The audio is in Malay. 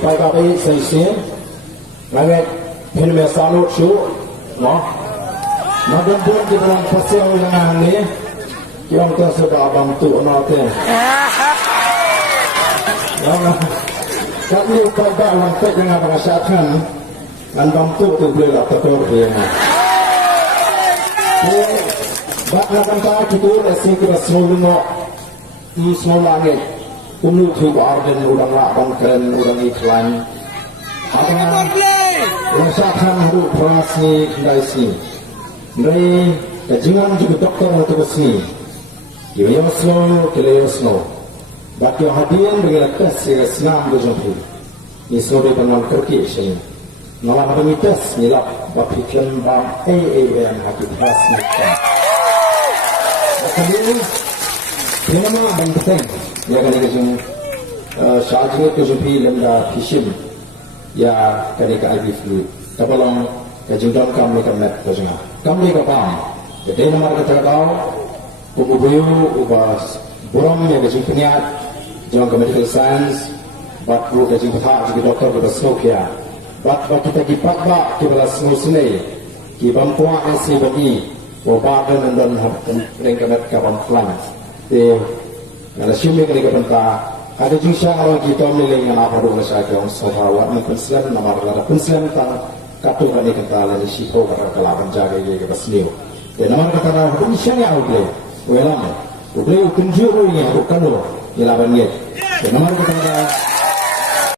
Pagkakay sa isin, ngayon, pinimesalo siyo, no? Magandang kita lang pasyaw ng hangin, yung kasi babang tuon natin. Kami upaya lantai dengan pengasatan, dan bantu tu boleh lah tekor dia. Bahkan kata kita rasa kita semua langit, unu tu arden udang lakban keren udang iklan. Apa pengasatan hidup perasaan dari sini, dari kajian juga dokter untuk sini. Kita Yosno. Bagi hadiah dengan tes yang senang berjumpa. Ini sebagai penang kerja sini. Malah kami tes nilap berfikir bang AAM hati khas mereka. Kemudian, nama bang penting. Ya kan kita saat ini berjumpa lemda fisim. Ya kan kita alih flu. Kapalang kejadian kami kemet berjumpa. Kami kapam. Jadi nama kita kau, kubuyu ubas burung yang berjumpa niat. Jangan medical science, bat guru kaji patah jadi doktor kita snowkia, bat kita kipat bak kita snow sini, kita puak nasi bagi, obat dan rengkamat kapan pelan. Kalau siapa yang kita ada juga orang kita milik yang apa dulu saja orang sahabat mengkonslen nama kita konslen tentang katuran ini kita lagi siapa kita kelapan jaga kita sendiri. Dan nama kita orang konslen yang boleh, boleh tunjuk ini bukan lo. Ilaban yet. Nama kita